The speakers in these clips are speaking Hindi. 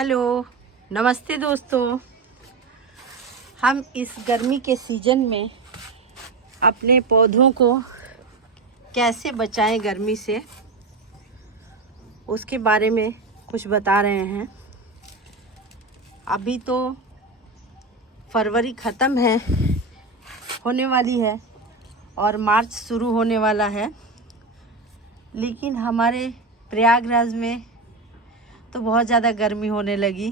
हेलो, नमस्ते दोस्तों। हम इस गर्मी के सीज़न में अपने पौधों को कैसे बचाएं गर्मी से, उसके बारे में कुछ बता रहे हैं। अभी तो फरवरी ख़त्म है, होने वाली है और मार्च शुरू होने वाला है, लेकिन हमारे प्रयागराज में तो बहुत ज़्यादा गर्मी होने लगी।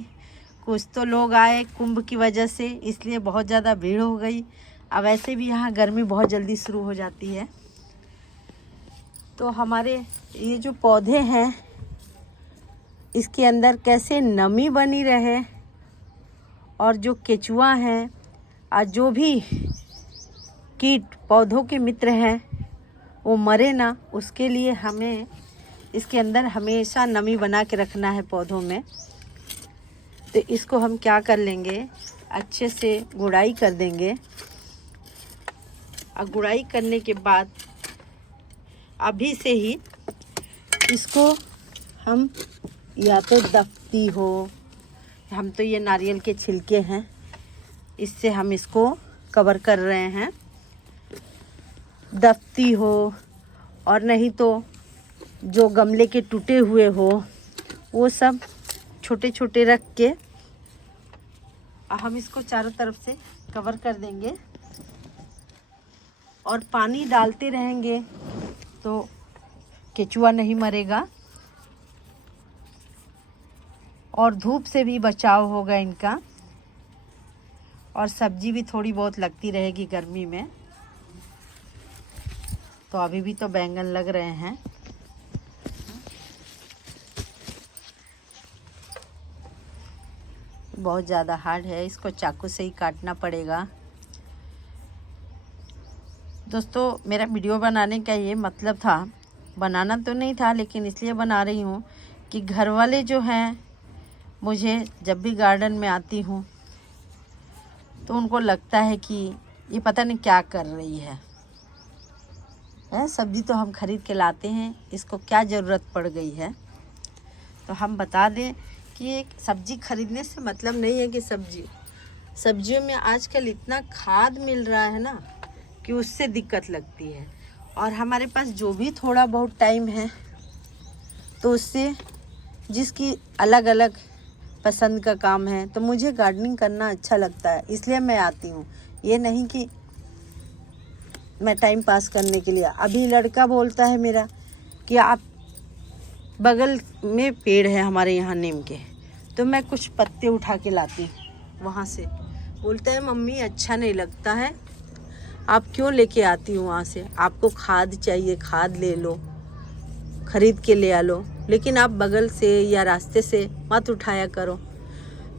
कुछ तो लोग आए कुंभ की वजह से, इसलिए बहुत ज़्यादा भीड़ हो गई। अब वैसे भी यहाँ गर्मी बहुत जल्दी शुरू हो जाती है। तो हमारे ये जो पौधे हैं, इसके अंदर कैसे नमी बनी रहे और जो केचुआ हैं और जो भी कीट पौधों के मित्र हैं वो मरे ना, उसके लिए हमें इसके अंदर हमेशा नमी बना के रखना है पौधों में। तो इसको हम क्या कर लेंगे, अच्छे से गुड़ाई कर देंगे। और गुड़ाई करने के बाद अभी से ही इसको हम या तो दफ्ती हो, हम तो ये नारियल के छिलके हैं, इससे हम इसको कवर कर रहे हैं। दफ्ती हो और नहीं तो जो गमले के टूटे हुए हो, वो सब छोटे छोटे रख के हम इसको चारों तरफ से कवर कर देंगे और पानी डालते रहेंगे तो केचुआ नहीं मरेगा और धूप से भी बचाव होगा इनका, और सब्जी भी थोड़ी बहुत लगती रहेगी गर्मी में। तो अभी भी तो बैंगन लग रहे हैं। बहुत ज़्यादा हार्ड है, इसको चाकू से ही काटना पड़ेगा। दोस्तों, मेरा वीडियो बनाने का ये मतलब था, बनाना तो नहीं था लेकिन इसलिए बना रही हूँ कि घर वाले जो हैं, मुझे जब भी गार्डन में आती हूँ तो उनको लगता है कि ये पता नहीं क्या कर रही है। सब्ज़ी तो हम ख़रीद के लाते हैं, इसको क्या ज़रूरत पड़ गई है। तो हम बता दें कि एक सब्ज़ी खरीदने से मतलब नहीं है कि सब्जियों में आजकल इतना खाद मिल रहा है ना कि उससे दिक्कत लगती है। और हमारे पास जो भी थोड़ा बहुत टाइम है तो उससे जिसकी अलग अलग पसंद का काम है, तो मुझे गार्डनिंग करना अच्छा लगता है, इसलिए मैं आती हूँ। ये नहीं कि मैं टाइम पास करने के लिए। अभी लड़का बोलता है मेरा कि आप, बगल में पेड़ है हमारे यहाँ नीम के, तो मैं कुछ पत्ते उठा के लाती हूँ वहाँ से। बोलता है मम्मी अच्छा नहीं लगता है, आप क्यों लेके आती हो वहाँ से, आपको खाद चाहिए खाद ले लो, खरीद के ले आ लो, लेकिन आप बगल से या रास्ते से मत उठाया करो।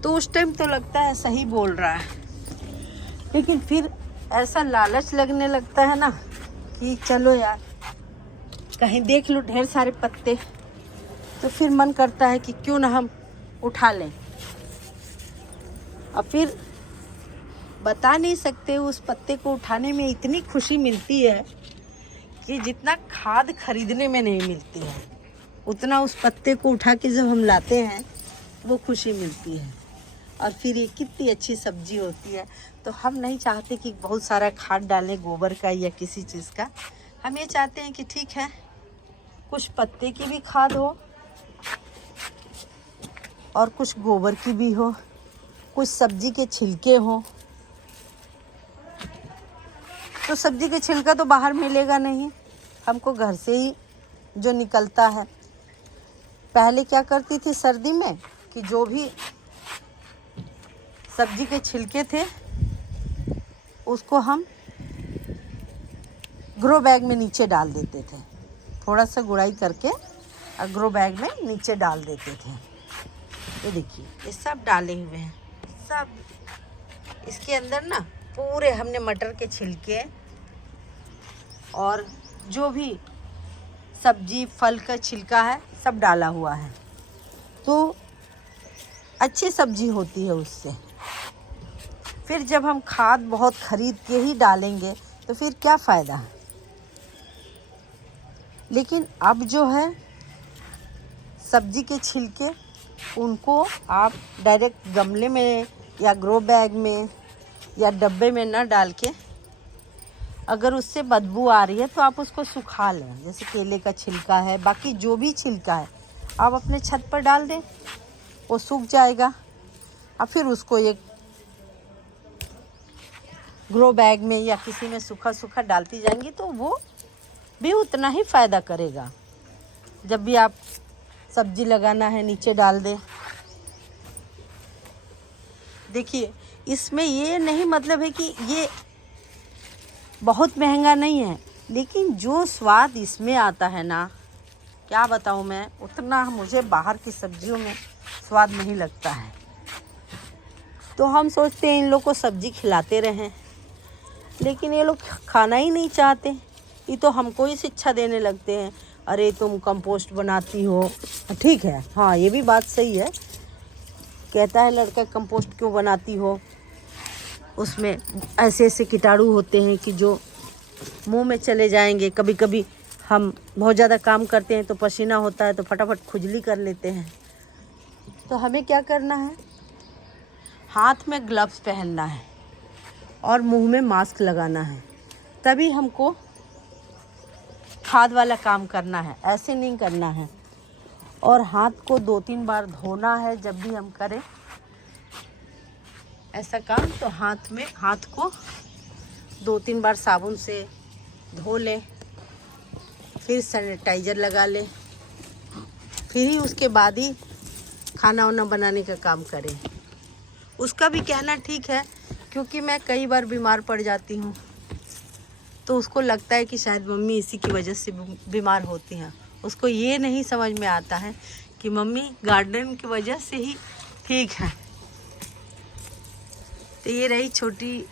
तो उस टाइम तो लगता है सही बोल रहा है, लेकिन फिर ऐसा लालच लगने लगता है ना कि चलो यार कहीं देख लो ढेर सारे पत्ते, तो फिर मन करता है कि क्यों ना हम उठा लें। और फिर बता नहीं सकते, उस पत्ते को उठाने में इतनी खुशी मिलती है कि जितना खाद खरीदने में नहीं मिलती है, उतना उस पत्ते को उठा के जब हम लाते हैं वो खुशी मिलती है। और फिर ये कितनी अच्छी सब्जी होती है। तो हम नहीं चाहते कि बहुत सारा खाद डालें गोबर का या किसी चीज़ का। हम ये चाहते हैं कि ठीक है, कुछ पत्ते की भी खाद हो और कुछ गोबर की भी हो, कुछ सब्जी के छिलके हो। तो सब्जी के छिलका तो बाहर मिलेगा नहीं, हमको घर से ही जो निकलता है। पहले क्या करती थी सर्दी में कि जो भी सब्जी के छिलके थे उसको हम ग्रो बैग में नीचे डाल देते थे, थोड़ा सा गुड़ाई करके और ग्रो बैग में नीचे डाल देते थे। ये देखिए ये सब डाले हुए हैं, सब इसके अंदर ना पूरे हमने मटर के छिलके और जो भी सब्जी फल का छिलका है सब डाला हुआ है। तो अच्छी सब्जी होती है उससे। फिर जब हम खाद बहुत खरीद के ही डालेंगे तो फिर क्या फ़ायदा है। लेकिन अब जो है सब्जी के छिलके उनको आप डायरेक्ट गमले में या ग्रो बैग में या डब्बे में न डाल के, अगर उससे बदबू आ रही है तो आप उसको सुखा लें। जैसे केले का छिलका है, बाकी जो भी छिलका है आप अपने छत पर डाल दें, वो सूख जाएगा। और फिर उसको एक ग्रो बैग में या किसी में सूखा सूखा डालती जाएंगी तो वो भी उतना ही फ़ायदा करेगा। जब भी आप सब्जी लगाना है नीचे डाल दें। देखिए, इसमें ये नहीं मतलब है कि ये बहुत महंगा नहीं है, लेकिन जो स्वाद इसमें आता है ना, क्या बताऊँ मैं, उतना मुझे बाहर की सब्जियों में स्वाद नहीं लगता है। तो हम सोचते हैं इन लोग को सब्जी खिलाते रहें, लेकिन ये लोग खाना ही नहीं चाहते। ये तो हमको ही शिक्षा देने लगते हैं, अरे तुम कंपोस्ट बनाती हो। ठीक है, हाँ ये भी बात सही है। कहता है लड़का कंपोस्ट क्यों बनाती हो, उसमें ऐसे ऐसे कीटाणु होते हैं कि जो मुंह में चले जाएंगे। कभी कभी हम बहुत ज़्यादा काम करते हैं तो पसीना होता है तो फटाफट खुजली कर लेते हैं। तो हमें क्या करना है, हाथ में ग्लव्स पहनना है और मुंह में मास्क लगाना है, तभी हमको खाद वाला काम करना है, ऐसे नहीं करना है। और हाथ को 2-3 बार धोना है जब भी हम करें ऐसा काम। तो हाथ को 2-3 बार साबुन से धो लें, फिर सैनिटाइज़र लगा लें, फिर ही उसके बाद ही खाना वाना बनाने का काम करें। उसका भी कहना ठीक है, क्योंकि मैं कई बार बीमार पड़ जाती हूँ तो उसको लगता है कि शायद मम्मी इसी की वजह से बीमार होती हैं। उसको ये नहीं समझ में आता है कि मम्मी गार्डन की वजह से ही ठीक है। तो ये रही छोटी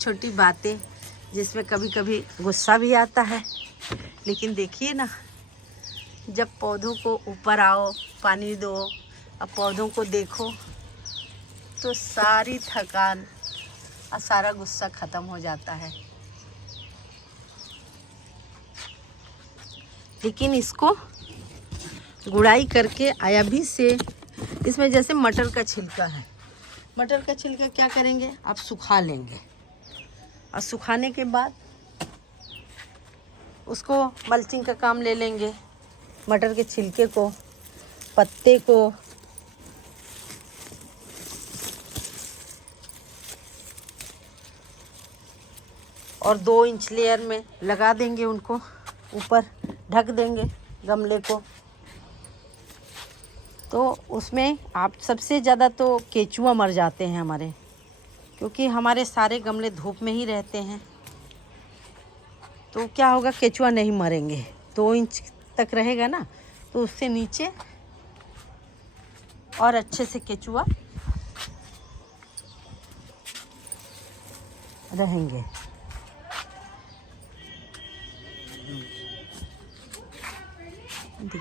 छोटी बातें जिसमें कभी कभी गुस्सा भी आता है, लेकिन देखिए ना, जब पौधों को ऊपर आओ, पानी दो, अब पौधों को देखो तो सारी थकान और सारा गुस्सा ख़त्म हो जाता है। लेकिन इसको गुड़ाई करके आया भी से, इसमें जैसे मटर का छिलका है, मटर का छिलका क्या करेंगे, आप सुखा लेंगे और सुखाने के बाद उसको मल्चिंग का काम ले लेंगे। मटर के छिलके को, पत्ते को, और 2 इंच लेयर में लगा देंगे, उनको ऊपर ढक देंगे गमले को। तो उसमें आप सबसे ज़्यादा तो केचुआ मर जाते हैं हमारे, क्योंकि हमारे सारे गमले धूप में ही रहते हैं। तो क्या होगा, केचुआ नहीं मरेंगे। 2 इंच तक रहेगा ना, तो उससे नीचे और अच्छे से केचुआ रहेंगे। देखिए,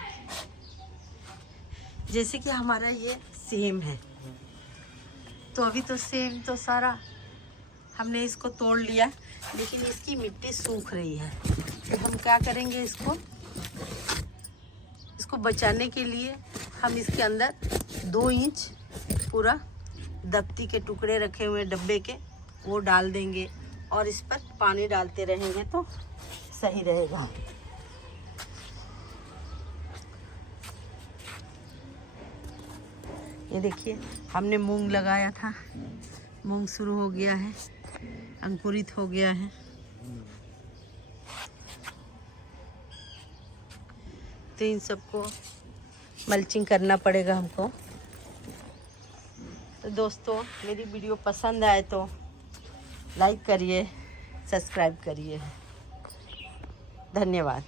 जैसे कि हमारा ये सेम है, तो अभी तो सेम तो सारा हमने इसको तोड़ लिया, लेकिन इसकी मिट्टी सूख रही है। तो हम क्या करेंगे, इसको बचाने के लिए हम इसके अंदर 2 इंच पूरा दफ्ती के टुकड़े रखे हुए डब्बे के, वो डाल देंगे और इस पर पानी डालते रहेंगे तो सही रहेगा। ये देखिए, हमने मूंग लगाया था, मूंग शुरू हो गया है, अंकुरित हो गया है। तो इन सबको मल्चिंग करना पड़ेगा हमको। तो दोस्तों, मेरी वीडियो पसंद आए तो लाइक करिए, सब्सक्राइब करिए। धन्यवाद।